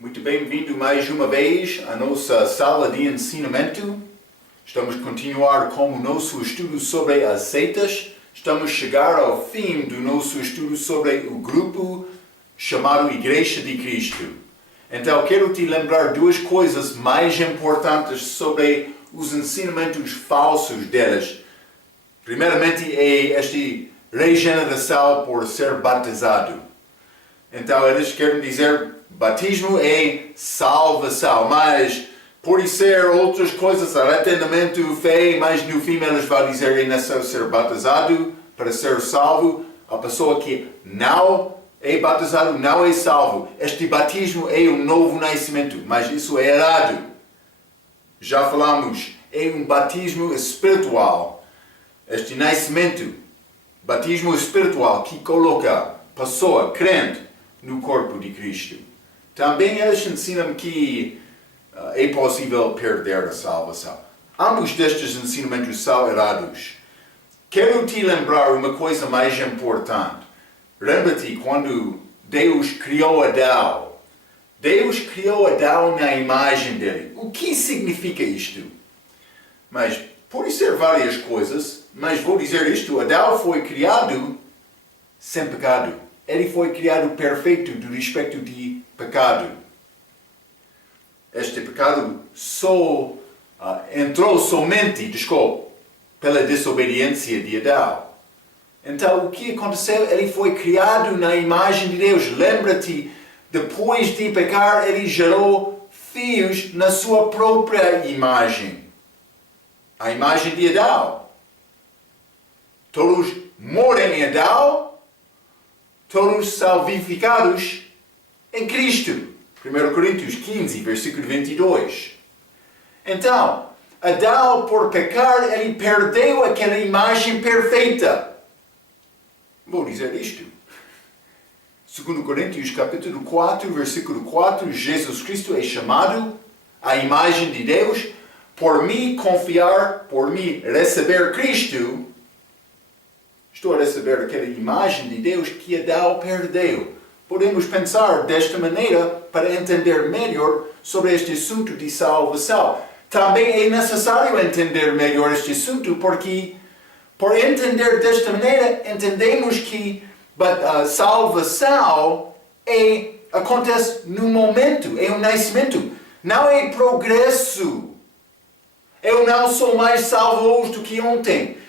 Muito bem-vindo mais uma vez à nossa sala de ensinamento. Estamos a continuar com o nosso estudo sobre as seitas. Estamos a chegar ao fim do nosso estudo sobre o grupo chamado Igreja de Cristo. Então, quero te lembrar duas coisas mais importantes sobre os ensinamentos falsos delas. Primeiramente, é esta regeneração por ser batizado. Então, eles querem dizer, batismo é salvação, mas por ser outras coisas, arrependimento, fé, mas no fim eles vão dizer é necessário ser batizado para ser salvo. A pessoa que não é batizado não é salvo. Este batismo é um novo nascimento, mas isso é errado. Já falamos, é um batismo espiritual. Este nascimento, batismo espiritual que coloca a pessoa crente no corpo de Cristo. Também eles ensinam que é possível perder a salvação. Ambos destes ensinamentos são errados. Quero te lembrar uma coisa mais importante. Lembra-te quando Deus criou Adão. Deus criou Adão na imagem dele. O que significa isto? Mas pode ser várias coisas, mas vou dizer isto. Adão foi criado sem pecado. Ele foi criado perfeito do respeito de pecado. Este pecado só entrou somente, pela desobediência de Adão. Então, o que aconteceu? Ele foi criado na imagem de Deus. Lembra-te, depois de pecar, ele gerou filhos na sua própria imagem. A imagem de Adão. Todos moram em Adão. Todos são vivificados em Cristo. 1 Coríntios 15, versículo 22. Então, Adão, por pecar, ele perdeu aquela imagem perfeita. Vou dizer isto. 2 Coríntios capítulo 4, versículo 4, Jesus Cristo é chamado à imagem de Deus. Por me confiar, por me receber Cristo, estou a receber aquela imagem de Deus que Adão perdeu. Podemos pensar desta maneira para entender melhor sobre este assunto de salvação. Também é necessário entender melhor este assunto porque, por entender desta maneira, entendemos que a salvação acontece no momento, é um nascimento. Não é progresso. Eu não sou mais salvo hoje do que ontem.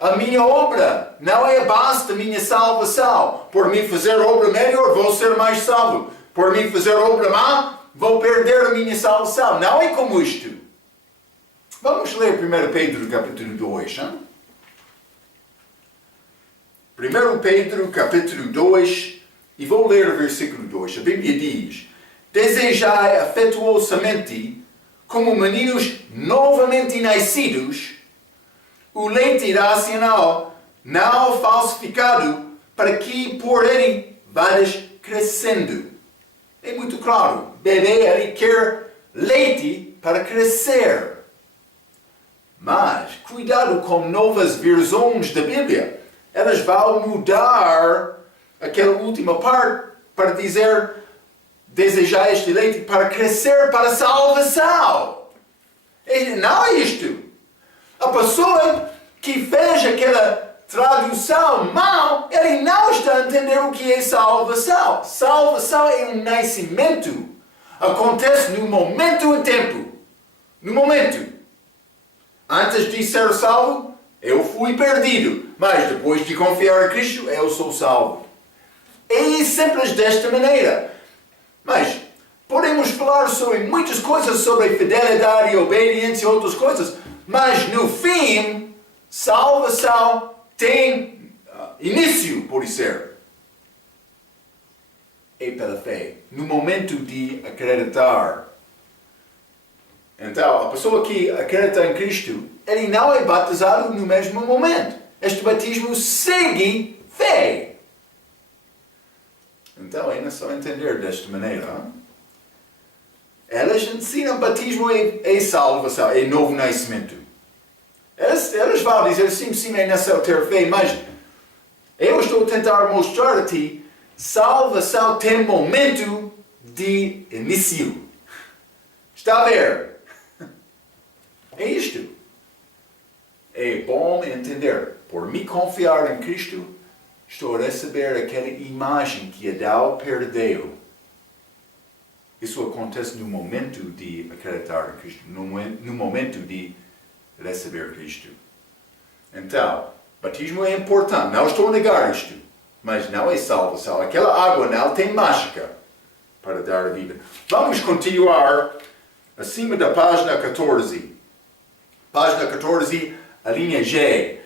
A minha obra não é a base da minha salvação. Por me fazer obra melhor, vou ser mais salvo. Por me fazer obra má, vou perder a minha salvação. Não é como isto. Vamos ler 1 Pedro capítulo 2. Hein? 1 Pedro capítulo 2, e vou ler o versículo 2. A Bíblia diz: desejai afetuosamente, como meninos novamente nascidos, o leite racional, não falsificado, para que por ele vás crescendo. É muito claro. Bebê, ele quer leite para crescer. Mas, cuidado com novas versões da Bíblia. Elas vão mudar aquela última parte para dizer desejar este leite para crescer para a salvação. Não é isto. A pessoa que fez aquela tradução mal, ele não está a entender o que é salvação. Salvação é um nascimento. Acontece no momento e tempo. No momento. Antes de ser salvo, eu fui perdido. Mas depois de confiar em Cristo, eu sou salvo. É simples desta maneira. Mas podemos falar sobre muitas coisas, sobre fidelidade, obediência e outras coisas. Mas no fim, salvação tem início, por ser. É pela fé. No momento de acreditar. Então, a pessoa que acredita em Cristo, ele não é batizado no mesmo momento. Este batismo segue fé. Então, é só entender desta maneira. Hein? Elas ensinam batismo é salvação, é novo nascimento. Elas vão dizer sim, é necessário ter fé, mas eu estou a tentar mostrar a ti, salvação tem momento de início. Está a ver? É isto. É bom entender. Por me confiar em Cristo, estou a receber aquela imagem que Adão perdeu. Isso acontece no momento de acreditar em Cristo, no momento de receber Cristo. Então, batismo é importante. Não estou a negar isto, mas não é salvação. Aquela água não tem mágica para dar a vida. Vamos continuar acima da página 14. Página 14, a linha G.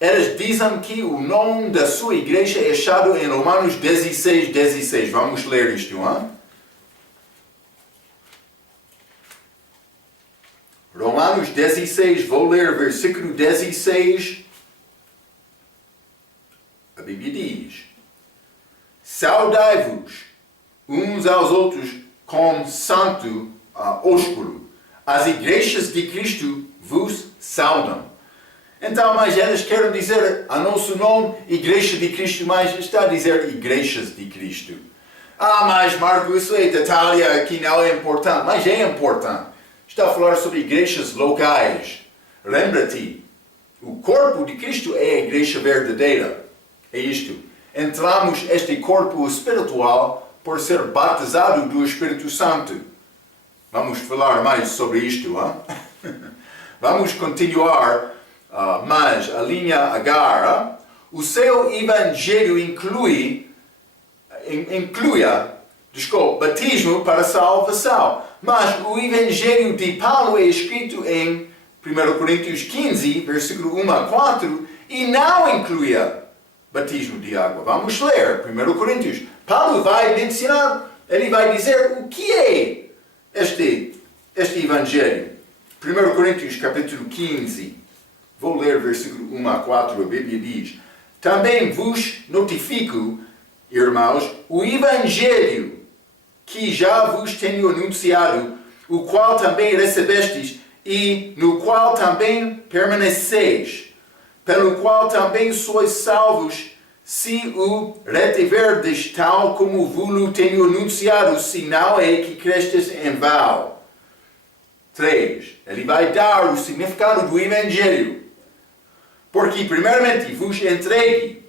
Eles dizem que o nome da sua igreja é achado em Romanos 16, 16. Vamos ler isto, hein? Romanos 16, vou ler versículo 16. A Bíblia diz: saudai-vos uns aos outros com santo ósculo. As igrejas de Cristo vos saudam. Então, mas eles querem dizer a nosso nome, Igreja de Cristo, mas está a dizer Igrejas de Cristo. Mas Marco, isso é detalhe que não é importante. Mas é importante. Está a falar sobre igrejas locais. Lembra-te, o corpo de Cristo é a igreja verdadeira. É isto. Entramos este corpo espiritual por ser batizado do Espírito Santo. Vamos falar mais sobre isto, hein? Vamos continuar. Mas a linha H, o seu evangelho inclui batismo para salvação. Mas o evangelho de Paulo é escrito em 1 Coríntios 15, versículo 1 a 4, e não incluía batismo de água. Vamos ler 1 Coríntios. Paulo vai mencionar, ele vai dizer o que é este evangelho. 1 Coríntios capítulo 15. Vou ler versículo 1 a 4, a Bíblia diz: também vos notifico, irmãos, o evangelho que já vos tenho anunciado, o qual também recebestes e no qual também permaneceis, pelo qual também sois salvos, se o retiverdes tal como vos tenho anunciado, se não é que crestes em vão. 3. Ele vai dar o significado do evangelho. Porque primeiramente vos entreguei,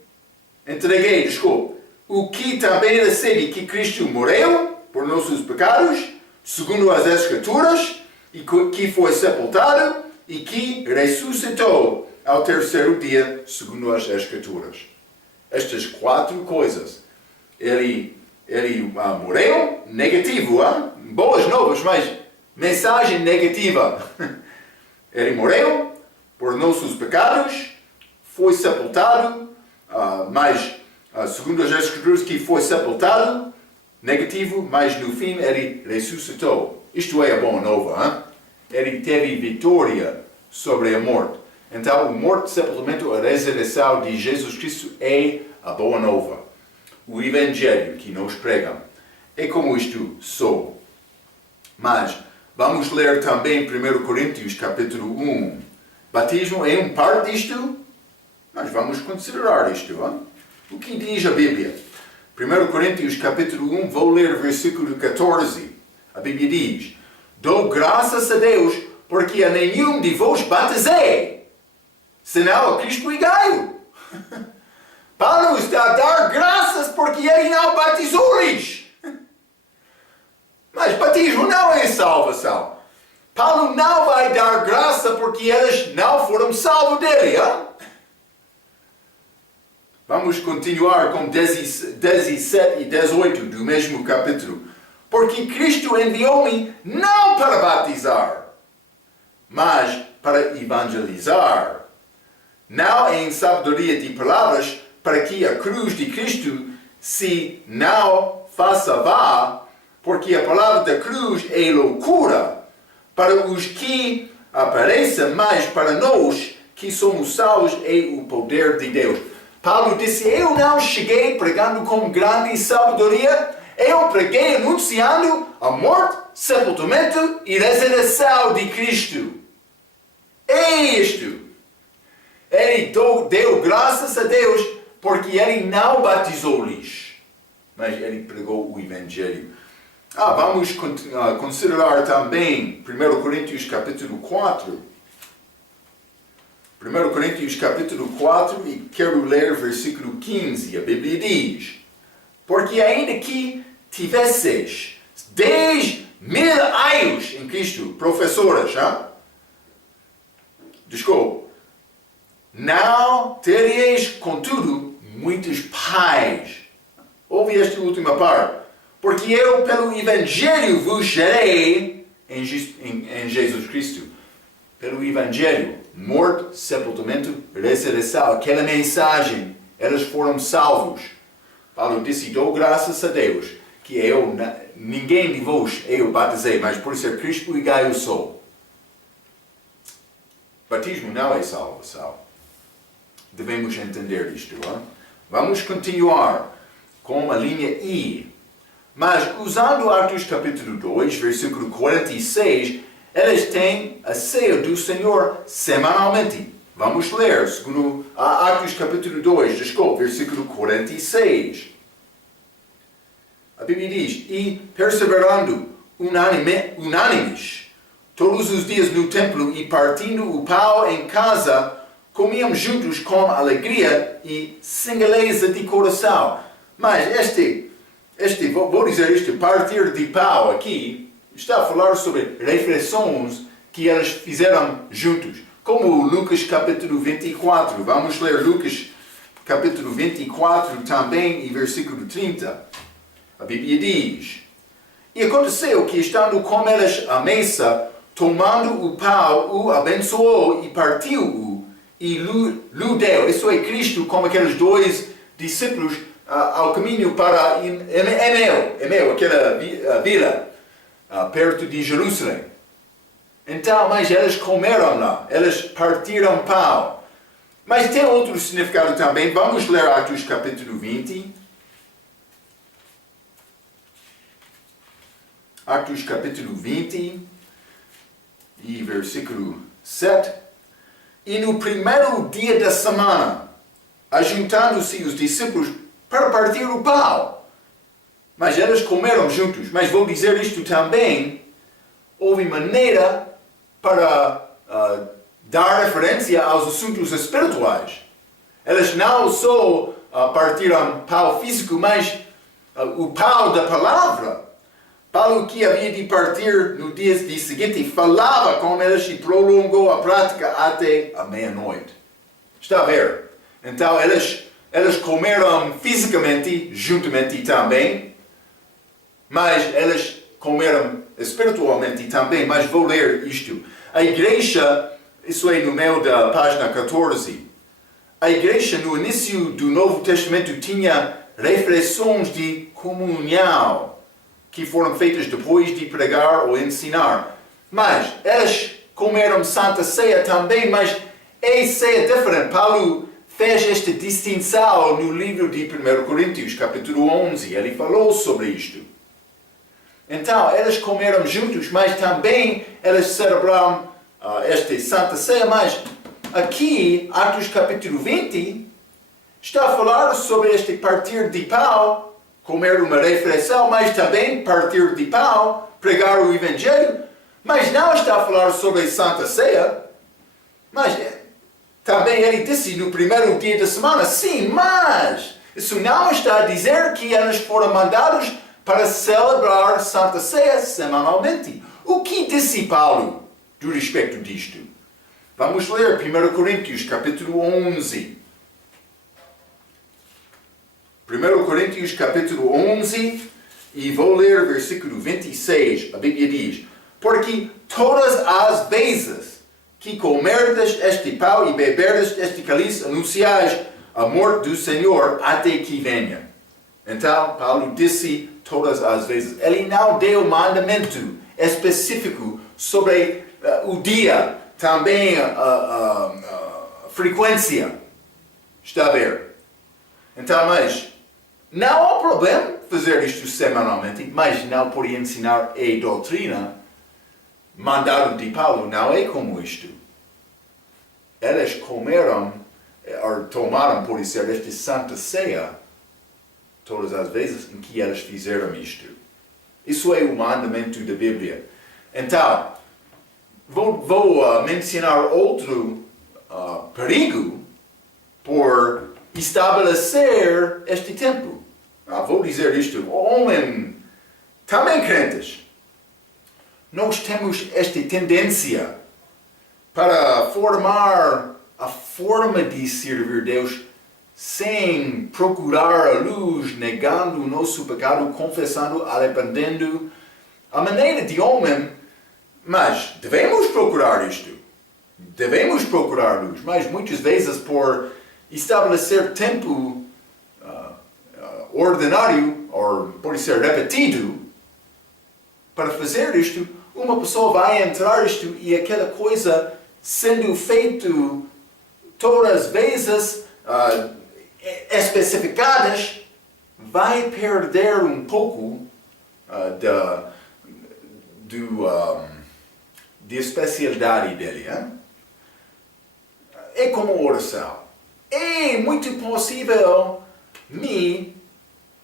o que também recebi, que Cristo morreu por nossos pecados, segundo as Escrituras, e que foi sepultado, e que ressuscitou ao terceiro dia, segundo as Escrituras. Estas 4 coisas. Ele morreu, negativo, boas novas, mas mensagem negativa. Ele morreu por nossos pecados, foi sepultado, mas segundo as Escrituras que foi sepultado, negativo, mas no fim ele ressuscitou. Isto é a boa nova. Ele teve vitória sobre a morte. Então, a morte, sepultamento, a ressurreição de Jesus Cristo é a boa nova. O evangelho que nos pregam. É como isto sou. Mas vamos ler também 1 Coríntios capítulo 1. Batismo é parte disto, mas vamos considerar isto. O que diz a Bíblia? 1 Coríntios capítulo 1, vou ler versículo 14. A Bíblia diz: dou graças a Deus, porque a nenhum de vós batizei, senão a Cristo e Gaio. Paulo está a dar graças porque ele não batizou-lhes. Mas batismo não é salvação. Paulo não vai dar graça porque eles não foram salvos dele. Vamos continuar com 17 e 18 do mesmo capítulo. Porque Cristo enviou-me não para batizar, mas para evangelizar. Não em sabedoria de palavras, para que a cruz de Cristo se não faça vã, porque a palavra da cruz é loucura para os que aparecem, mas para nós que somos salvos é o poder de Deus. Paulo disse: eu não cheguei pregando com grande sabedoria, eu preguei anunciando a morte, sepultamento e ressurreição de Cristo. É isto. Ele deu graças a Deus porque ele não batizou-lhes. mas ele pregou o Evangelho. Vamos considerar também 1 Coríntios capítulo 4. 1 Coríntios capítulo 4, e quero ler versículo 15. A Bíblia diz: porque ainda que tivesseis 10.000 anos em Cristo, professoras, não teríeis, contudo, muitos pais. Ouve esta última parte. Porque eu, pelo Evangelho, vos gerei em Jesus Cristo. Pelo Evangelho, morte, sepultamento, ressurreição, aquela mensagem, elas foram salvos. Paulo disse: dou graças a Deus, que ninguém de vós eu batizei, mas por ser Cristo e Gaio sou. Batismo não é salvação. Devemos entender isto. Vamos continuar com a linha I. Mas, usando Atos capítulo 2, versículo 46, elas têm a ceia do Senhor semanalmente. Vamos ler, segundo Atos capítulo 2, versículo 46. A Bíblia diz: e perseverando unânimes, todos os dias no templo e partindo o pão em casa, comiam juntos com alegria e singeleza de coração. Mas vou dizer isto, partir de pão aqui, está a falar sobre refeições que elas fizeram juntos. Como Lucas capítulo 24. Vamos ler Lucas capítulo 24 também e versículo 30. A Bíblia diz: e aconteceu que, estando com elas à mesa, tomando o pão, o abençoou e partiu-o e lhe deu. Isso é Cristo, como aqueles dois discípulos ao caminho para Emeu, aquela vila perto de Jerusalém. Então, mas elas comeram lá, elas partiram pão. Mas tem outro significado também. Vamos ler Atos capítulo 20. Atos capítulo 20 e versículo 7. E no primeiro dia da semana, ajuntando-se os discípulos para partir o pão. Mas elas comeram juntos. Mas vou dizer isto também. Houve maneira para dar referência aos assuntos espirituais. Elas não só partiram pão físico, mas o pão da palavra. Paulo, que havia de partir no dia seguinte, falava com elas e prolongou a prática até a meia-noite. Está a ver? Então, elas comeram fisicamente, juntamente também, mas elas comeram espiritualmente também. Mas vou ler isto. A igreja, isso é no meio da página 14, a igreja no início do Novo Testamento tinha refeições de comunhão, que foram feitas depois de pregar ou ensinar. Mas elas comeram Santa Ceia também, mas é ceia diferente. Paulo fez esta distinção no livro de 1 Coríntios, capítulo 11. Ele falou sobre isto. Então, elas comeram juntos, mas também elas celebraram esta Santa Ceia. Mas aqui, Atos capítulo 20, está a falar sobre este partir de pão, comer uma refeição, mas também partir de pão, pregar o Evangelho. Mas não está a falar sobre Santa Ceia. Mas também ele disse no primeiro dia da semana, sim, mas isso não está a dizer que elas foram mandadas para celebrar Santa Ceia semanalmente. O que disse Paulo do respeito disto? Vamos ler 1 Coríntios capítulo 11. 1 Coríntios capítulo 11 e vou ler versículo 26. A Bíblia diz: porque todas as vezes que comerdes este pão e beberdes este cálice, anunciais a morte do Senhor até que venha. Então, Paulo disse todas as vezes. Ele não deu mandamento específico sobre o dia, também a frequência. Está a ver? Então, mas não há problema fazer isto semanalmente, mas não por ensinar a doutrina. Mandado de Paulo não é como isto. Elas comeram, ou tomaram, por ser esta Santa Ceia, todas as vezes em que eles fizeram isto. Isso é o mandamento da Bíblia. Então, vou mencionar outro perigo por estabelecer este tempo. Vou dizer isto. Homem, também crentes, nós temos esta tendência para formar a forma de servir Deus sem procurar a luz, negando o nosso pecado, confessando, arrependendo. A maneira de homem, mas devemos procurar isto. Devemos procurar luz, mas muitas vezes por estabelecer tempo ordinário, ou pode ser repetido, para fazer isto, uma pessoa vai entrar isto e aquela coisa sendo feito todas as vezes especificadas, vai perder um pouco de especialidade dele. É como oração. É muito possível me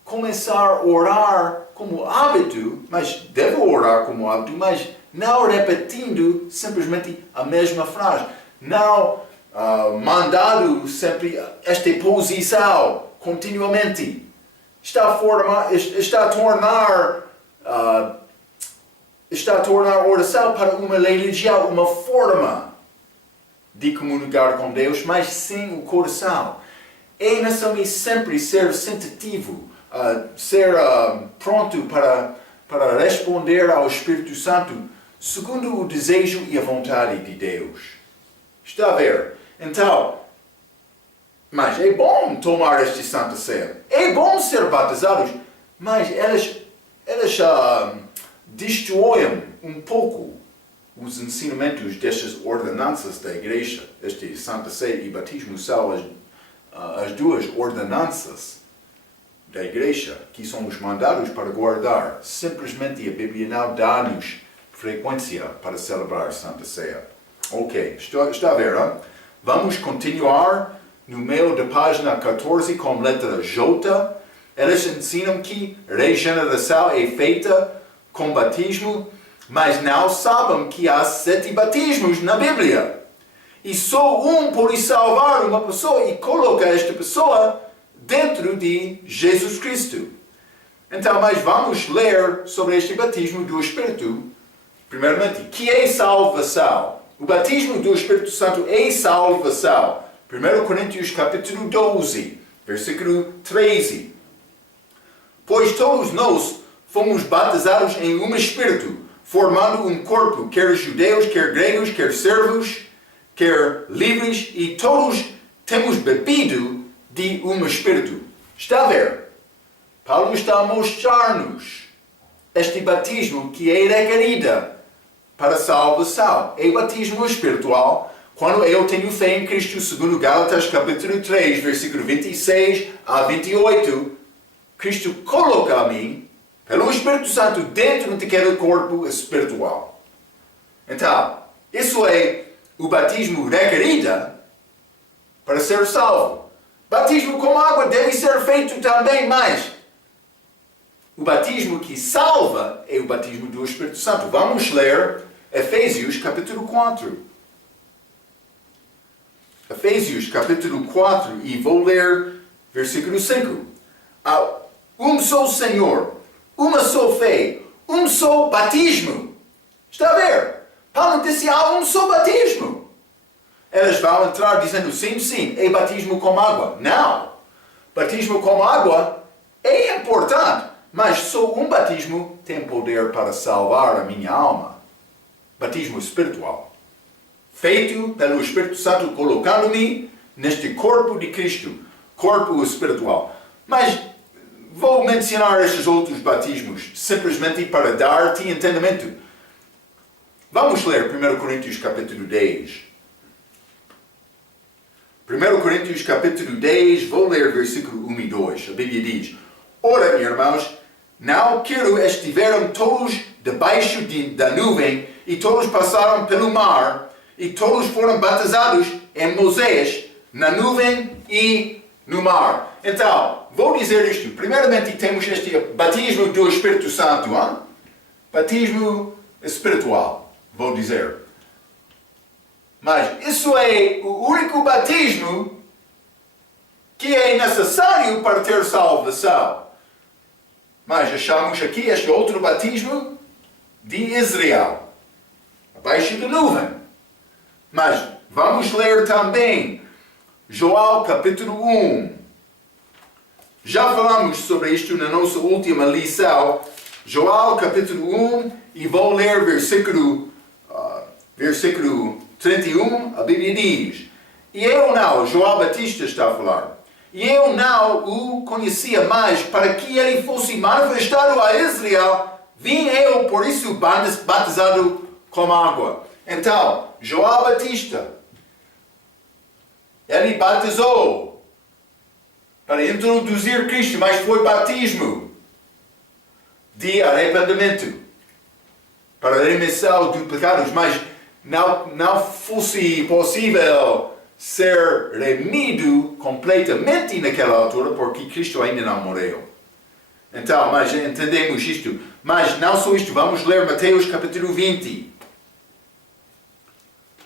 começar a orar como hábito, mas devo orar como hábito, mas não repetindo simplesmente a mesma frase. Não mandado sempre esta posição continuamente. Está a tornar a oração para uma religião, uma forma de comunicar com Deus, mas sem o coração. É necessário sempre ser sensitivo, ser pronto para responder ao Espírito Santo segundo o desejo e a vontade de Deus. Está a ver? Então, mas é bom tomar este Santa Ceia. É bom ser batizados, mas eles destroem um pouco os ensinamentos destas ordenanças da igreja. Este Santa Ceia e batismo são as duas ordenanças da igreja que somos mandados para guardar. Simplesmente a Bíblia não dá-nos frequência para celebrar Santa Ceia. Ok, está a ver? Hein? Vamos continuar no meio da página 14 com letra J. Eles ensinam que regeneração é feita com batismo, mas não sabem que há 7 batismos na Bíblia. E só um pode salvar uma pessoa e coloca esta pessoa dentro de Jesus Cristo. Então, mas vamos ler sobre este batismo do Espírito. Primeiramente, que é salvação? O batismo do Espírito Santo é salvação. 1 Coríntios capítulo 12, versículo 13. Pois todos nós fomos batizados em um Espírito, formando um corpo, quer judeus, quer gregos, quer servos, quer livres, e todos temos bebido de um Espírito. Está a ver? Paulo está a mostrar-nos este batismo que é requerida para a salvação. É o batismo espiritual. Quando eu tenho fé em Cristo, segundo Gálatas capítulo 3, versículo 26 a 28, Cristo coloca a mim, pelo Espírito Santo, dentro daquele corpo espiritual. Então, isso é o batismo requerido para ser salvo. Batismo com água deve ser feito também, mas o batismo que salva é o batismo do Espírito Santo. Vamos ler Efésios capítulo 4. Efésios capítulo 4 e vou ler versículo 5. Há um só Senhor, uma só fé, um só batismo. Está a ver? Paulo disse há um só batismo. Eles vão entrar dizendo sim, é batismo com água. Não. Batismo com água é importante, mas só um batismo tem poder para salvar a minha alma. Batismo espiritual. Feito pelo Espírito Santo, colocando-me neste corpo de Cristo. Corpo espiritual. Mas vou mencionar estes outros batismos, simplesmente para dar-te entendimento. Vamos ler 1 Coríntios capítulo 10. 1 Coríntios capítulo 10, vou ler versículo 1 e 2. A Bíblia diz: Ora, irmãos, não quero estiveram todos debaixo da nuvem, e todos passaram pelo mar, e todos foram batizados em Moisés, na nuvem e no mar. Então, vou dizer isto. Primeiramente, temos este batismo do Espírito Santo. Hein? Batismo espiritual, vou dizer. Mas isso é o único batismo que é necessário para ter salvação. Mas achamos aqui este outro batismo de Israel, abaixo da nuvem. Mas vamos ler também Joel capítulo 1. Já falamos sobre isto na nossa última lição. Joel capítulo 1, e vou ler versículo 31, a Bíblia diz: E eu não, João Batista está a falar, e eu não o conhecia mais, para que ele fosse manifestado a Israel, vim eu por isso batizado com água. Então, João Batista, ele batizou para introduzir Cristo, mas foi batismo de arrependimento, para a remissão dos pecados, mas não fosse possível ser remido completamente naquela altura, porque Cristo ainda não morreu. Então, mas entendemos isto. Mas não só isto, vamos ler Mateus capítulo 20.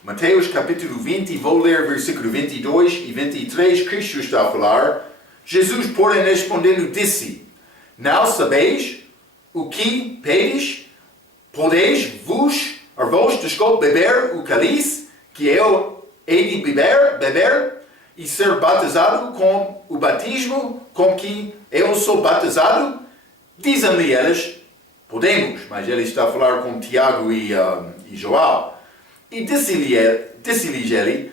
Mateus capítulo 20, vou ler versículo 22 e 23, Cristo está a falar. Jesus, porém, respondendo, disse: Não sabeis o que pedes? Podeis vos beber o cálice que eu hei de beber e ser batizado com o batismo com que eu sou batizado? Dizem-lhe eles: podemos. Mas ele está a falar com Tiago e João. E disse-lhes ele: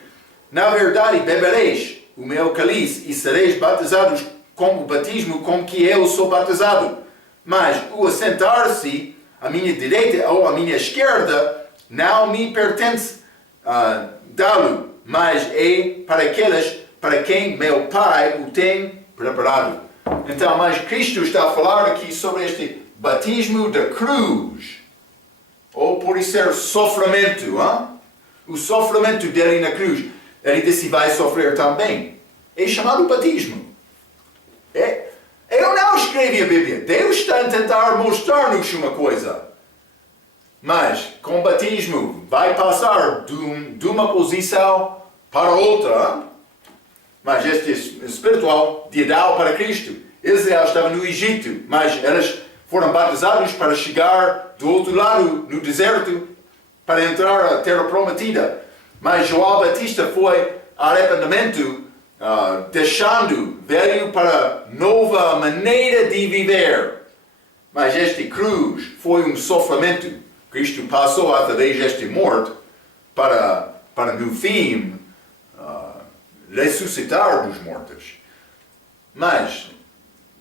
na verdade bebereis o meu cálice e sereis batizados com o batismo com que eu sou batizado. Mas o assentar-se à minha direita ou à minha esquerda não me pertence dá-lo, mas é para aqueles para quem meu Pai o tem preparado. Então, mas Cristo está a falar aqui sobre este batismo da cruz, ou por ser sofrimento, hein? O sofrimento dele na cruz. Ele disse: vai sofrer também. É chamado batismo. Eu não escrevi a Bíblia. Deus está a tentar mostrar-nos uma coisa. Mas, com o batismo, vai passar de uma posição para outra. Hein? Mas este espiritual de Adão para Cristo. Israel estava no Egito, mas eles foram batizados para chegar do outro lado, no deserto, para entrar na terra prometida. Mas João Batista foi arrependimento, deixando velho para nova maneira de viver. Mas este cruz foi um sofrimento. Cristo passou através desta morte para no fim ressuscitar dos mortos. Mas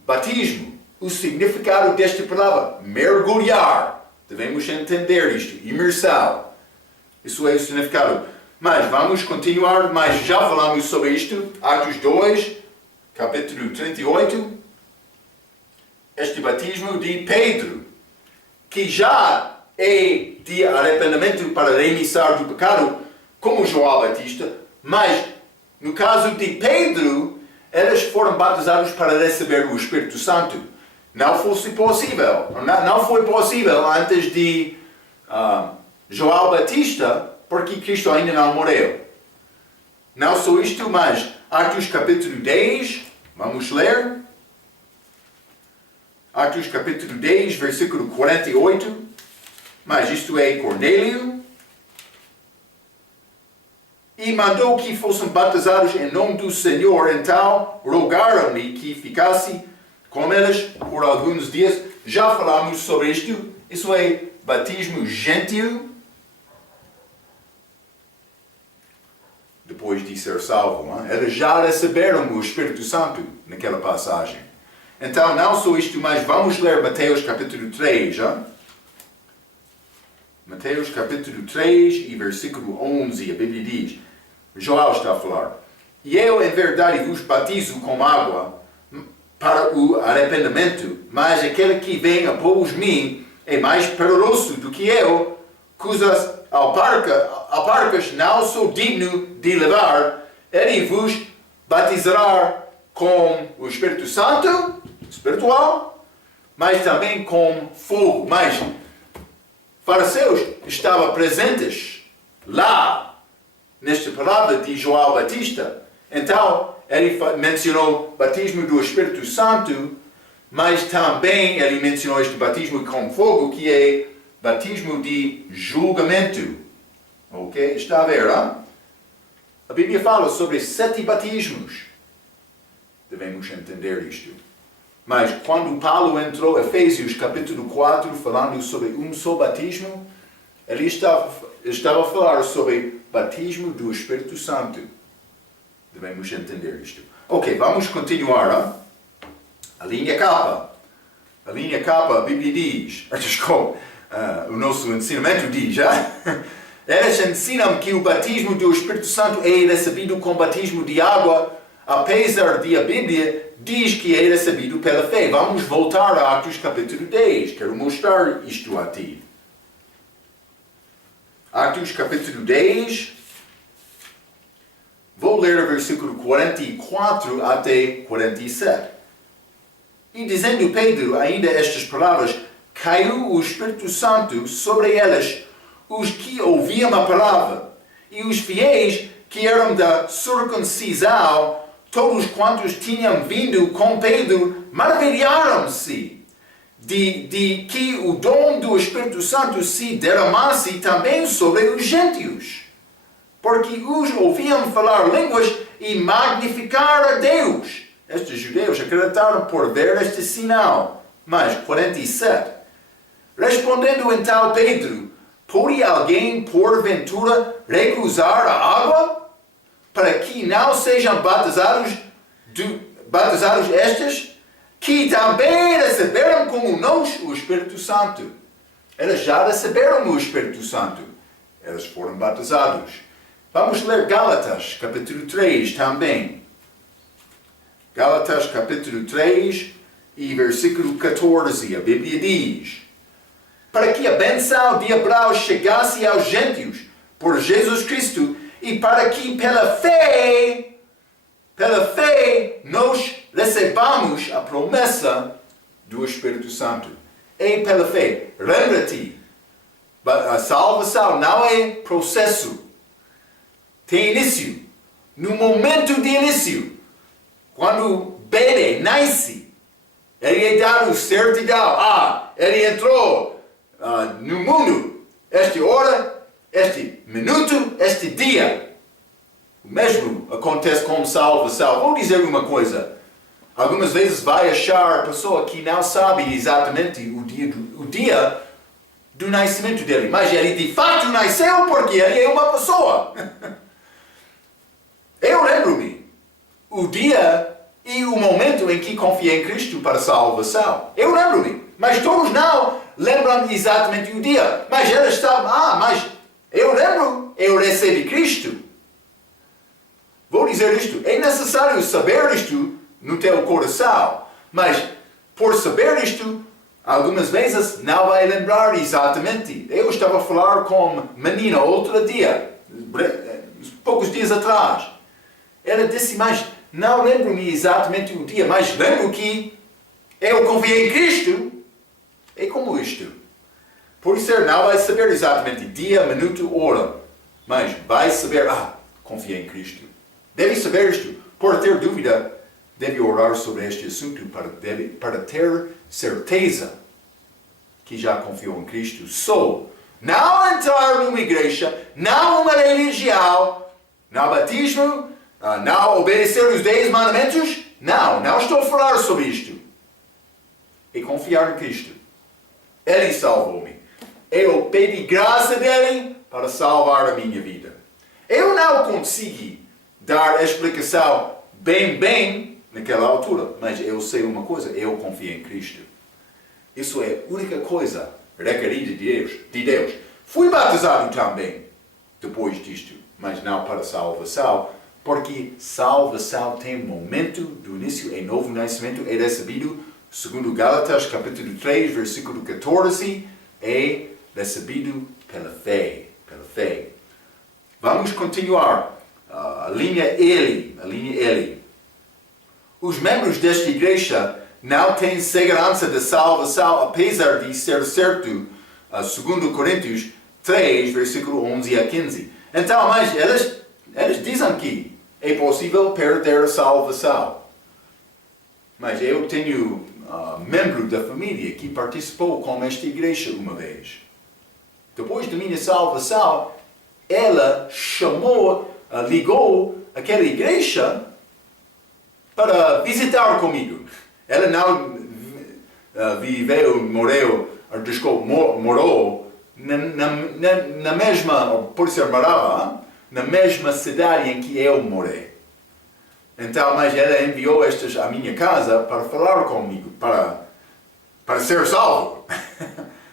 batismo, o significado desta palavra, mergulhar. Devemos entender isto, imersão. Isso é o significado. Mas vamos continuar, mas já falamos sobre isto. Atos 2, capítulo 38. Este batismo de Pedro, que já é de arrependimento para remissão do pecado, como João Batista, mas no caso de Pedro, eles foram batizados para receber o Espírito Santo. Não foi possível antes de João Batista, porque Cristo ainda não morreu. Não só isto, mas Atos capítulo 10, vamos ler. Atos capítulo 10, versículo 48. Mas isto é Cornélio. E mandou que fossem batizados em nome do Senhor. Então rogaram-lhe que ficasse com eles por alguns dias. Já falamos sobre isto. Isso é batismo gentil. Depois de ser salvo. Hein? Eles já receberam o Espírito Santo naquela passagem. Então, não só isto, mas vamos ler Mateus capítulo 3. Hein? Mateus capítulo 3 e versículo 11. A Bíblia diz: João está a falar: E eu em verdade vos batizo com água para o arrependimento, mas aquele que vem após mim é mais poderoso do que eu, cujas alparcas não sou digno de levar. Ele vos batizará com o Espírito Santo, espiritual, mas também com fogo. Mas fariseus estavam presentes lá, nesta palavra de João Batista. Então, ele mencionou o batismo do Espírito Santo, mas também ele mencionou este batismo com fogo, que é batismo de julgamento. Ok? Está a ver, hein? A Bíblia fala sobre 7 batismos. Devemos entender isto. Mas quando Paulo entrou em Efésios capítulo 4, falando sobre um só batismo, ele estava a falar sobre batismo do Espírito Santo. Devemos entender isto. Ok, vamos continuar. Hein? A linha capa. A linha capa, a Bíblia diz, o nosso ensinamento diz, eles ensinam que o batismo do Espírito Santo é recebido com batismo de água, apesar de a Bíblia diz que é recebido pela fé. Vamos voltar a Atos capítulo 10. Quero mostrar isto a ti. Atos capítulo 10. Vou ler o versículo 44 até 47. E dizendo Pedro ainda estas palavras, caiu o Espírito Santo sobre eles, os que ouviam a palavra, e os fiéis que eram da circuncisão, todos quantos tinham vindo com Pedro, maravilharam-se de que o dom do Espírito Santo se derramasse também sobre os gentios, porque os ouviam falar línguas e magnificar a Deus. Estes judeus acreditaram por ver este sinal. Mas, 47. Respondendo então Pedro, pode alguém, porventura, recusar a água, para que não sejam batizados estes, que também receberam como nós o Espírito Santo? Eles já receberam o Espírito Santo. Eles foram batizados. Vamos ler Gálatas, capítulo 3 também. Gálatas, capítulo 3 e versículo 14. A Bíblia diz, para que a bênção de Abraão chegasse aos gentios por Jesus Cristo, e para que pela fé, nós recebamos a promessa do Espírito Santo. É pela fé. Lembra-te, a salvação não é processo. Tem início. No momento de início, quando o bebê nasce, ele é dado certidão. Ele entrou no mundo. Esta hora, este minuto, este dia. O mesmo acontece com salvação. Vou dizer uma coisa. Algumas vezes vai achar a pessoa que não sabe exatamente o dia do nascimento dele. Mas ele de fato nasceu porque ele é uma pessoa. Eu lembro-me o dia e o momento em que confiei em Cristo para a salvação. Eu lembro-me. Mas todos não lembram exatamente o dia. Mas eles estavam, mas eu lembro, eu recebi Cristo. Vou dizer isto, é necessário saber isto no teu coração. Mas por saber isto, algumas vezes não vai lembrar exatamente. Eu estava a falar com uma menina outro dia, poucos dias atrás. Ela disse, mas não lembro-me exatamente o dia, mas lembro que eu confiei em Cristo. É como isto. Por isso não vai saber exatamente dia, minuto, hora. Mas vai saber, confiei em Cristo. Deve saber isto. Por ter dúvida, deve orar sobre este assunto para ter certeza que já confiou em Cristo. Não entrar numa igreja, não uma religião, não batismo, não obedecer os 10 mandamentos. Não estou a falar sobre isto. É confiar em Cristo. Ele salvou-me. Eu pedi graça dele para salvar a minha vida. Eu não consegui dar a explicação bem naquela altura, mas eu sei uma coisa, eu confio em Cristo. Isso é a única coisa requerida de Deus. Fui batizado também depois disto, mas não para salvação, porque salvação tem momento do início, é novo nascimento, é recebido, segundo Gálatas capítulo 3, versículo 14, é recebido pela fé. Vamos continuar. A linha L. Os membros desta igreja não têm segurança de salvação, apesar de ser certo, segundo Coríntios 3, versículo 11 a 15. Então, mas eles dizem que é possível perder a salvação. Mas eu tenho membro da família que participou com esta igreja uma vez. Depois da minha salvação, ela ligou aquela igreja para visitar comigo. Ela não morou na mesma, por ser morava, na mesma cidade em que eu morei. Então, mas ela enviou estas à minha casa para falar comigo, para ser salvo.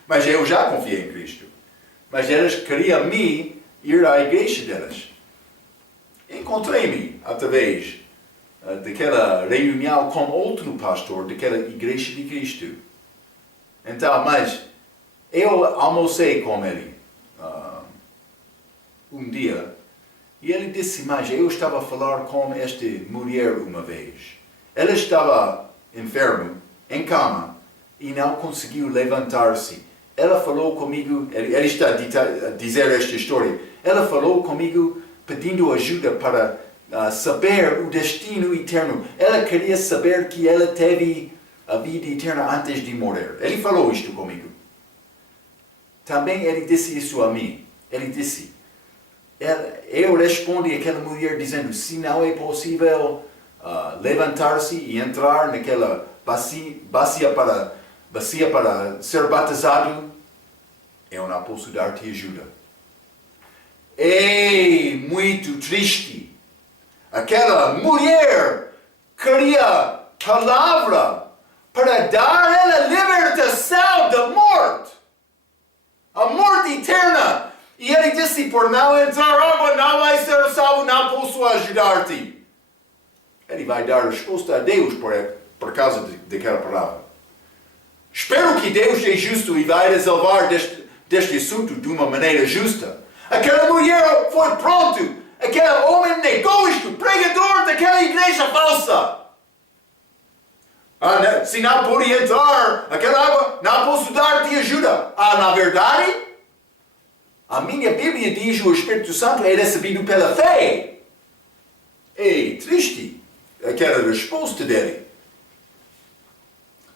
Mas eu já confiei em Cristo. Mas elas queriam me ir à igreja delas. Encontrei-me através daquela reunião com outro pastor daquela igreja de Cristo. Então, mas eu almocei com ele um dia e ele disse, mas eu estava a falar com esta mulher uma vez. Ela estava enferma, em cama, e não conseguiu levantar-se. Ela falou comigo, ele está a dizer esta história, ela falou comigo pedindo ajuda para saber o destino eterno. Ela queria saber que ela teve a vida eterna antes de morrer. Ele falou isto comigo. Também ele disse isso a mim. Ele disse, eu respondi àquela mulher dizendo, se não é possível levantar-se e entrar naquela bacia para ser batizado, eu não posso dar-te ajuda. É muito triste. Aquela mulher queria palavra para dar ela libertação da morte. A morte eterna. E ele disse, por não entrar água, não vai ser salvo, não posso ajudar-te. Ele vai dar resposta a Deus por causa daquela palavra. Espero que Deus é justo e vai resolver deste assunto de uma maneira justa. Aquela mulher foi pronto. Aquele homem negou isto, pregador daquela igreja falsa. Se não pode entrar aquela água, não posso dar-te ajuda. Na verdade, a minha Bíblia diz que o Espírito Santo é recebido pela fé. É triste aquela resposta dele.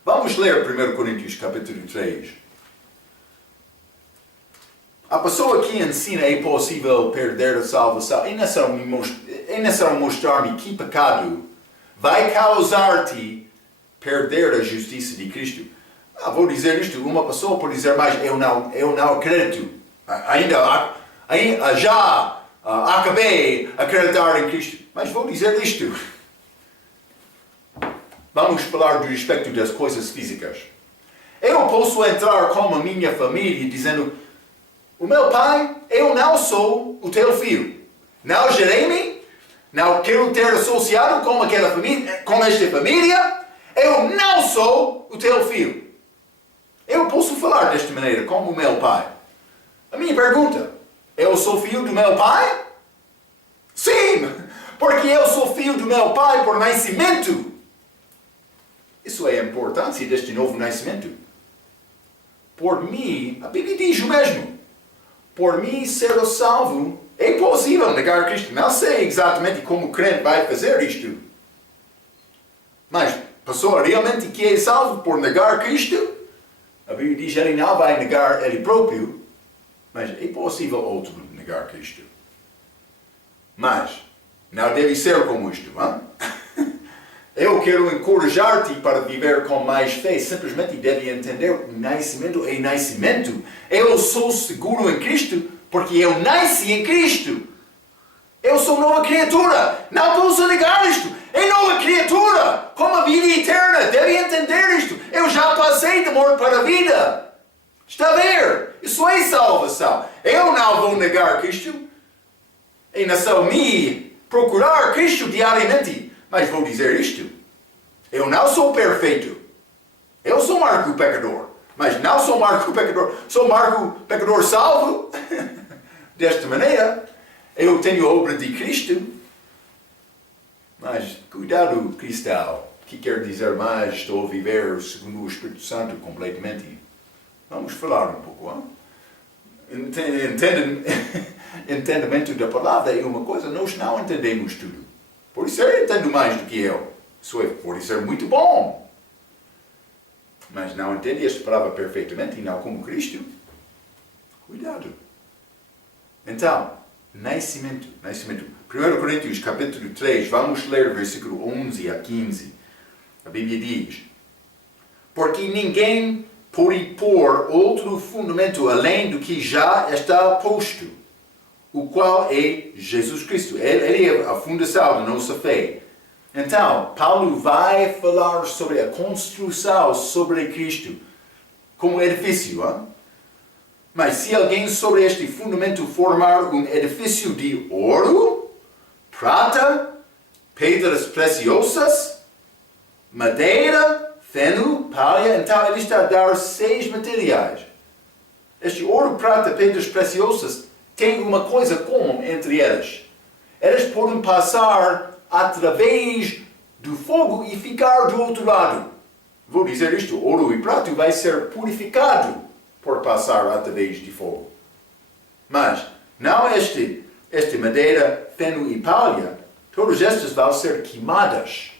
Vamos ler 1 Coríntios capítulo 3. A pessoa que ensina é possível perder a salvação é necessário mostrar-me que pecado vai causar-te perder a justiça de Cristo. Vou dizer isto, uma pessoa pode dizer, mas eu não acredito. Já acabei de acreditar em Cristo. Mas vou dizer isto. Vamos falar do respeito das coisas físicas. Eu posso entrar com a minha família dizendo, o meu pai, eu não sou o teu filho. Não gerei-me, não quero ter associado com aquela família, com esta família. Eu não sou o teu filho. Eu posso falar desta maneira com o meu pai. A minha pergunta, eu sou filho do meu pai? Sim, porque eu sou filho do meu pai por nascimento. Isso é a importância deste novo nascimento. Por mim, a Bíblia diz o mesmo. Por mim ser salvo, é possível negar Cristo. Não sei exatamente como o crente vai fazer isto. Mas, pessoa realmente que é salvo por negar Cristo, a Bíblia diz que ele não vai negar ele próprio, mas é possível outro negar Cristo. Mas, não deve ser como isto, hein? Eu quero encorajar-te para viver com mais fé. Simplesmente deve entender o nascimento é nascimento. Eu sou seguro em Cristo porque eu nasci em Cristo. Eu sou nova criatura. Não posso negar isto. É nova criatura. Com a vida eterna. Deve entender isto. Eu já passei de morte para a vida. Está a ver? Isso é salvação. Eu não vou negar Cristo. É necessário me procurar Cristo diariamente. Mas vou dizer isto. Eu não sou perfeito. Eu sou Marco pecador. Mas não sou Marco pecador. Sou Marco pecador salvo. Desta maneira, eu tenho a obra de Cristo. Mas cuidado, cristão, que quer dizer mais estou a viver segundo o Espírito Santo completamente. Vamos falar um pouco, hein? Entendimento da palavra é uma coisa, nós não entendemos tudo. Por isso eu entendo mais do que eu. Isso pode ser muito bom. Mas não entende esta palavra perfeitamente e não como Cristo. Cuidado. Então, nascimento. 1 Coríntios capítulo 3, vamos ler versículo 11 a 15. A Bíblia diz: porque ninguém pode pôr outro fundamento além do que já está posto, o qual é Jesus Cristo. Ele é a fundação da nossa fé. Então, Paulo vai falar sobre a construção sobre Cristo como edifício. Hein? Mas se alguém sobre este fundamento formar um edifício de ouro, prata, pedras preciosas, madeira, feno, palha, então ele está a dar 6 materiais. Este ouro, prata, pedras preciosas tem uma coisa comum entre elas. Elas podem passar através do fogo e ficar do outro lado. Vou dizer isto, ouro e prata vai ser purificado por passar através de fogo. Mas, não este madeira, feno e palha, todas estas vão ser queimadas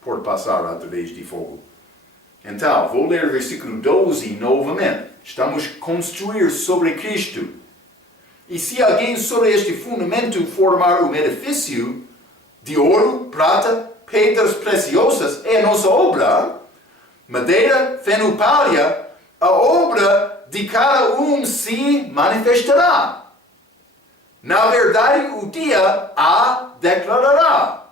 por passar através de fogo. Então, vou ler o versículo 12 novamente. Estamos a construir sobre Cristo. E se alguém sobre este fundamento formar um edifício de ouro, prata, pedras preciosas, é a nossa obra, madeira, feno, palha, a obra de cada um se manifestará. Na verdade, o dia a declarará.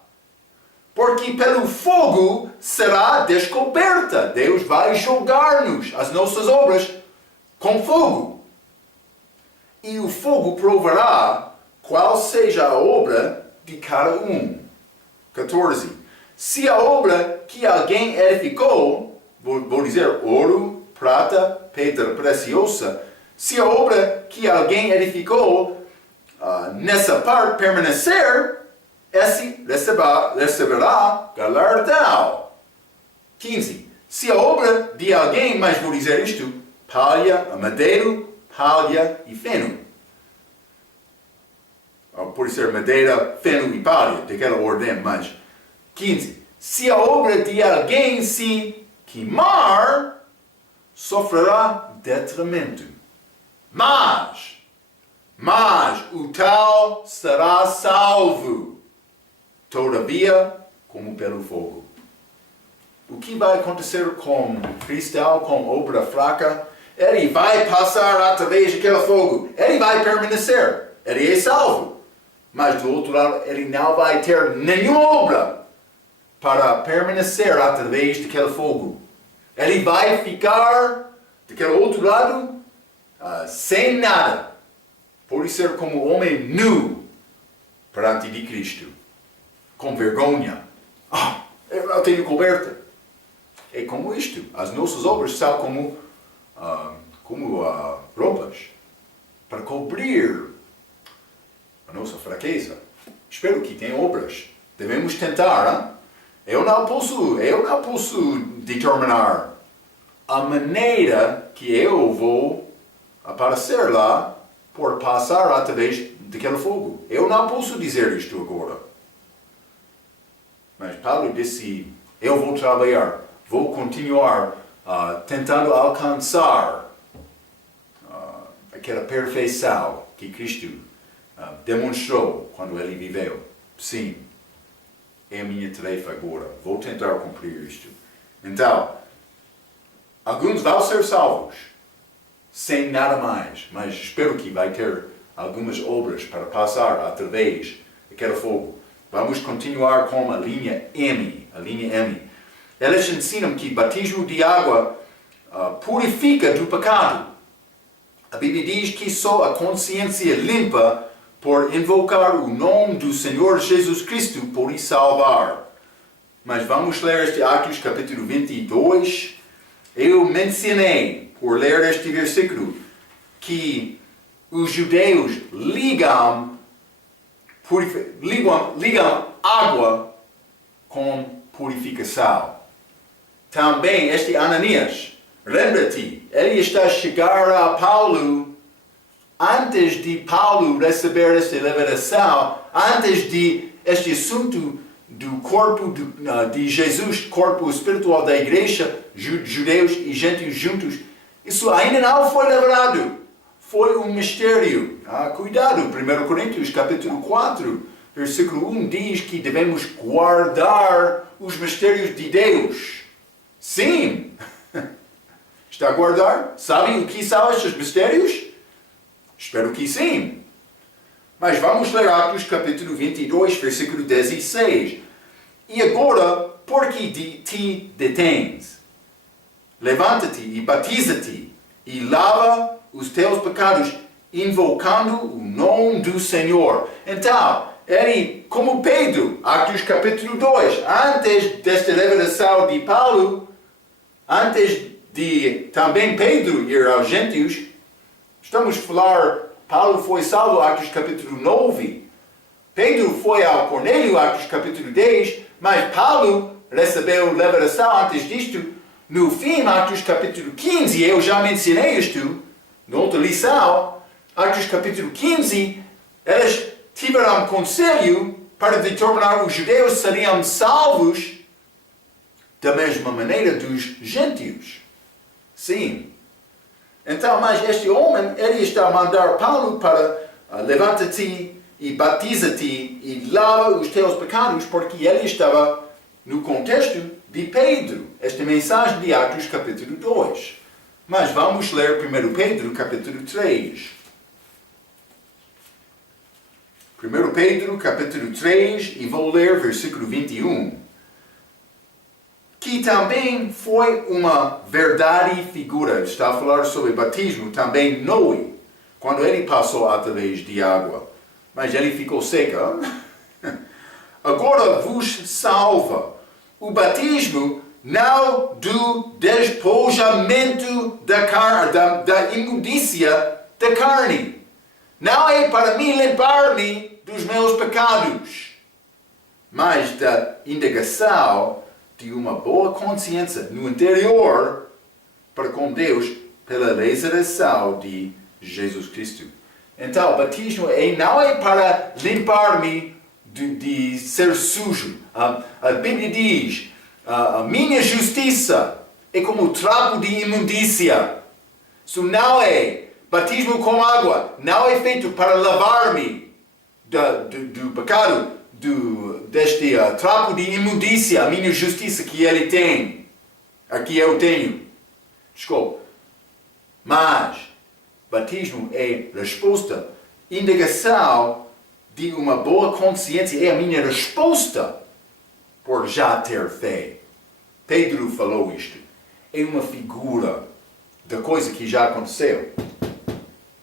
Porque pelo fogo será descoberta. Deus vai julgar-nos, as nossas obras, com fogo. E o fogo provará qual seja a obra de cada um. 14. Se a obra que alguém edificou, vou dizer ouro, prata, pedra preciosa, se a obra que alguém edificou nessa parte permanecer, esse receberá galardão. 15. Se a obra de alguém, mas vou dizer isto, palha, madeira, palha e feno. Pode ser madeira, feno e palha, daquela ordem, mas 15. Se a obra de alguém se queimar, sofrerá detrimento. Mas o tal será salvo, todavia, como pelo fogo. O que vai acontecer com cristão, com obra fraca? Ele vai passar através daquele fogo. Ele vai permanecer. Ele é salvo. Mas do outro lado, ele não vai ter nenhuma obra para permanecer através daquele fogo. Ele vai ficar daquele outro lado sem nada. Pode ser como homem nu perante de Cristo. Com vergonha. Eu não tenho coberta. É como isto. As nossas obras são como roupas para cobrir a nossa fraqueza. Espero que tenha obras. Devemos tentar. Hein? Eu não posso determinar a maneira que eu vou aparecer lá por passar através daquele fogo. Eu não posso dizer isto agora. Mas Paulo disse, eu vou trabalhar, vou continuar tentando alcançar aquela perfeição que Cristo demonstrou quando ele viveu. Sim, é a minha tarefa agora. Vou tentar cumprir isto. Então, alguns vão ser salvos, sem nada mais. Mas espero que vai ter algumas obras para passar através daquele fogo. Vamos continuar com a linha M. Elas ensinam que batismo de água purifica do pecado. A Bíblia diz que só a consciência limpa por invocar o nome do Senhor Jesus Cristo pode salvar. Mas vamos ler este Atos capítulo 22. Eu mencionei, por ler este versículo, que os judeus ligam água com purificação. Também este Ananias, lembra-te, ele está a chegar a Paulo antes de Paulo receber esta revelação, antes de este assunto do corpo de Jesus, corpo espiritual da igreja, judeus e gentios juntos, isso ainda não foi revelado. Foi um mistério. Cuidado, 1 Coríntios capítulo 4, versículo 1 diz que devemos guardar os mistérios de Deus. Sim! Está a guardar? Sabe o que são estes mistérios? Espero que sim. Mas vamos ler Atos capítulo 22, versículo 16. E agora, por que te detens? Levanta-te e batiza-te e lava os teus pecados, invocando o nome do Senhor. Então, ele, como Pedro, Atos capítulo 2, antes desta revelação de Paulo, antes de também Pedro ir aos gentios, estamos a falar, Paulo foi salvo, Atos capítulo 9, Pedro foi ao Cornélio, Atos capítulo 10, mas Paulo recebeu revelação antes disto, no fim, Atos capítulo 15, eu já mencionei isto, na outra lição, Atos capítulo 15, eles tiveram conselho para determinar os judeus seriam salvos da mesma maneira dos gentios. Sim. Então, mas este homem, ele está a mandar Paulo para levanta-te e batiza-te e lava os teus pecados, porque ele estava no contexto de Pedro, esta mensagem de Atos capítulo 2. Mas vamos ler 1 Pedro capítulo 3. 1 Pedro capítulo 3 e vou ler versículo 21. Que também foi uma verdade figura. Está a falar sobre batismo, também Noé, quando ele passou através de água. Mas ele ficou seca. Agora vos salva o batismo não do despojamento da imundícia da carne. Não é para me limpar-me dos meus pecados, mas da indagação de uma boa consciência no interior para com Deus pela ressurreição de Jesus Cristo. Então, o batismo não é para limpar-me de ser sujo. A Bíblia diz, a minha justiça é como trapo de imundícia. Isso não é batismo com água, não é feito para lavar-me do pecado, deste trapo de imundícia, a minha justiça que ele tem, a que eu tenho. Desculpa. Mas, batismo é resposta, indagação de uma boa consciência, é a minha resposta por já ter fé. Pedro falou isto. É uma figura da coisa que já aconteceu.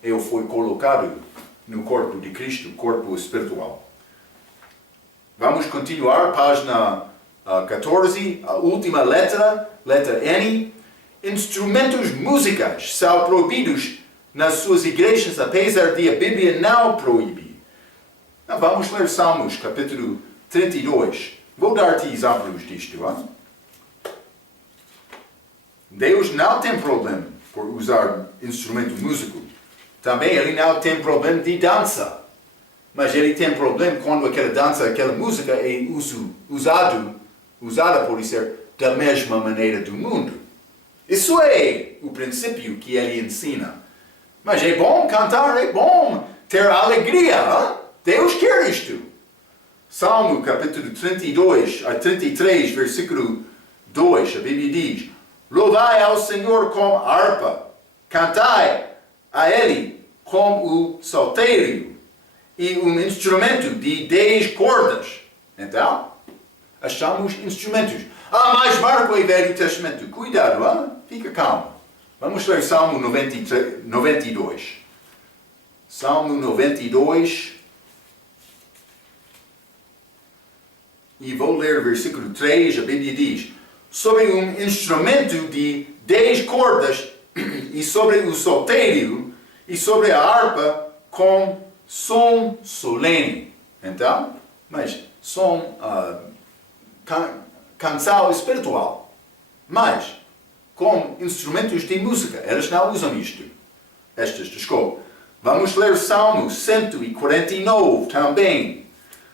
Eu fui colocado no corpo de Cristo, corpo espiritual. Vamos continuar, página 14, a última letra N. Instrumentos musicais são proibidos nas suas igrejas, apesar de a Bíblia não proibir. Vamos ler Salmos, capítulo 32. Vou dar-te exemplos disto. Hein? Deus não tem problema por usar instrumento músico. Também ele não tem problema de dança. Mas ele tem problema quando aquela dança, aquela música é usada por ser da mesma maneira do mundo. Isso é o princípio que ele ensina. Mas é bom cantar, é bom ter alegria. Hein? Deus quer isto. Salmo capítulo 33, versículo 2, a Bíblia diz: louvai ao Senhor com harpa, cantai a Ele com o saltério e um instrumento de 10 cordas. Então, achamos instrumentos. Mas Marco é Velho Testamento. Cuidado, hein? Fica calmo. Vamos ler Salmo 92. Salmo 92. E vou ler versículo 3, a Bíblia diz: sobre um instrumento de 10 cordas, e sobre o saltério, e sobre a harpa com som solene. Então, mas são canção espiritual. Mas, com instrumentos de música, eles não usam isto. Desculpa. Vamos ler Salmo 149 também.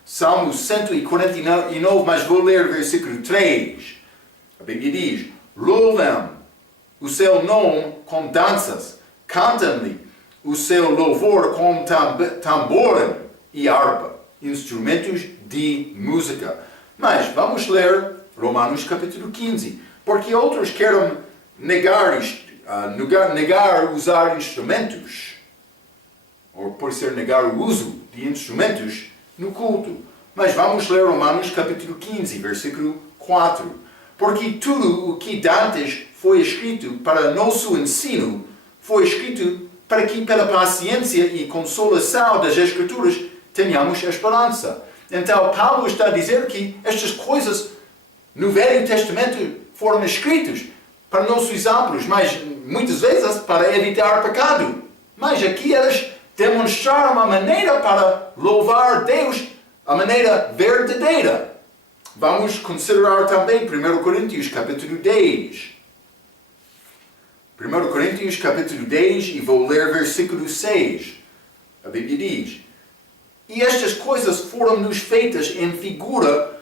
Salmo 149, mas vou ler versículo 3. A Bíblia diz: louvem o seu nome com danças, cantem-lhe o seu louvor com tambor e harpa, instrumentos de música. Mas vamos ler Romanos capítulo 15, porque outros querem negar usar instrumentos, ou por ser negar o uso de instrumentos no culto. Mas vamos ler Romanos capítulo 15, versículo 4. Porque tudo o que dantes foi escrito para nosso ensino, foi escrito para que pela paciência e consolação das Escrituras tenhamos esperança. Então Paulo está a dizer que estas coisas no Velho Testamento foram escritas para nossos exemplos, mas muitas vezes para evitar pecado. Mas aqui eles demonstraram a maneira para louvar Deus, a maneira verdadeira. Vamos considerar também 1 Coríntios capítulo 10. 1 Coríntios capítulo 10 e vou ler versículo 6. A Bíblia diz: e estas coisas foram-nos feitas em figura,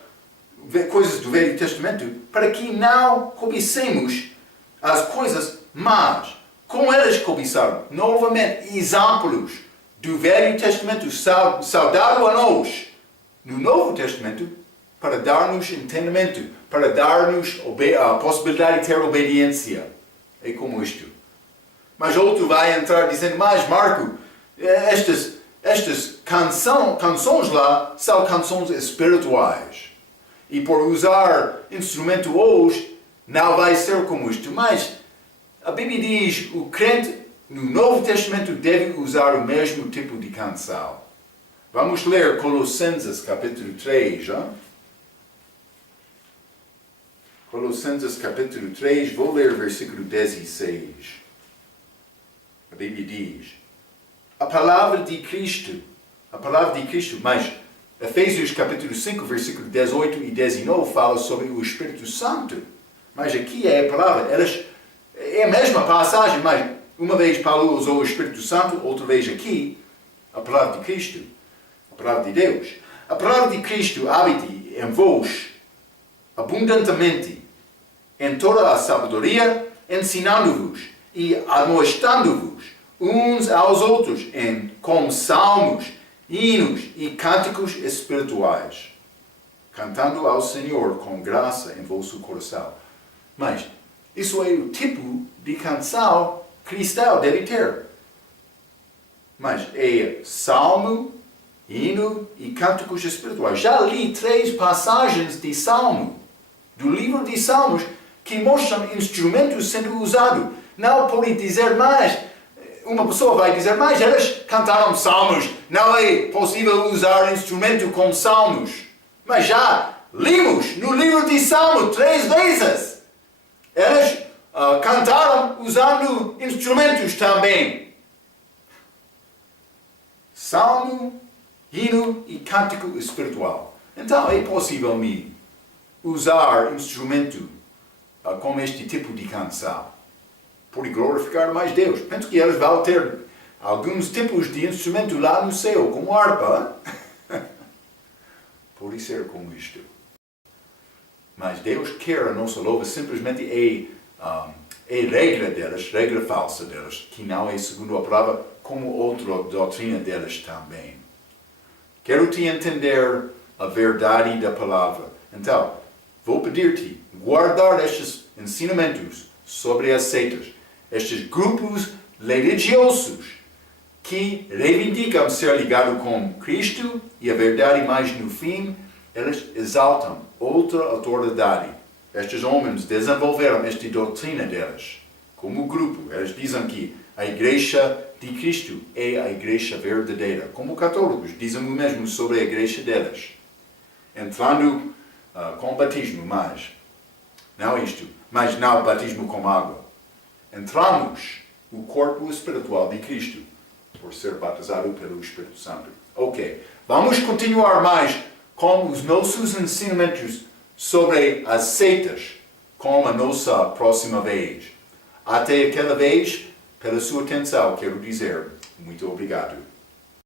coisas do Velho Testamento, para que não cobicemos as coisas más, como elas cobiçaram. Novamente, exemplos do Velho Testamento saudado a nós no Novo Testamento, para dar-nos entendimento, para dar-nos a possibilidade de ter obediência. É como isto. Mas outro vai entrar dizendo: mas Marco, estas canções lá são canções espirituais. E por usar instrumento hoje, não vai ser como isto. Mas a Bíblia diz: o crente no Novo Testamento deve usar o mesmo tipo de canção. Vamos ler Colossenses capítulo 3. Hein? Colossenses capítulo 3, vou ler versículo 16. A Bíblia diz: a palavra de Cristo, mas Efésios capítulo 5, versículo 18 e 19 fala sobre o Espírito Santo. Mas aqui é a palavra, é a mesma passagem, mas uma vez Paulo usou o Espírito Santo, outra vez aqui, a palavra de Cristo, a palavra de Deus. A palavra de Cristo habite em vós abundantemente, em toda a sabedoria, ensinando-vos e admoestando-vos uns aos outros com salmos, hinos e cânticos espirituais, cantando ao Senhor com graça em vosso coração. Mas isso é o tipo de canção cristão deve ter. Mas é salmo, hino e cânticos espirituais. Já li 3 passagens de salmo, do livro de Salmos, que mostram instrumentos sendo usados. Não pode dizer mais. Uma pessoa vai dizer: mas eles cantaram salmos, não é possível usar instrumento com salmos. Mas já limos no livro de Salmos 3 vezes. Eles cantaram usando instrumentos também. Salmo, hino e cântico espiritual. Então é possível me usar instrumento com este tipo de canção, por glorificar mais Deus. Penso que eles vão ter alguns tipos de instrumento lá no céu, como harpa. Pode ser como isto. Mas Deus quer a nossa louva, simplesmente é regra deles, regra falsa deles, que não é segundo a palavra, como outra doutrina deles também. Quero te entender a verdade da palavra. Então, vou pedir-te guardar estes ensinamentos sobre as seitas, estes grupos religiosos que reivindicam ser ligados com Cristo e a verdade, mas no fim eles exaltam outra autoridade. Estes homens desenvolveram esta doutrina deles como grupo. Eles dizem que a Igreja de Cristo é a Igreja verdadeira. Como católicos dizem o mesmo sobre a Igreja deles. Entrando com batismo, mas não isto, mas não batismo com água. Entramos o corpo espiritual de Cristo por ser batizado pelo Espírito Santo. Ok, vamos continuar mais com os nossos ensinamentos sobre as seitas com a nossa próxima vez. Até aquela vez, pela sua atenção, quero dizer muito obrigado.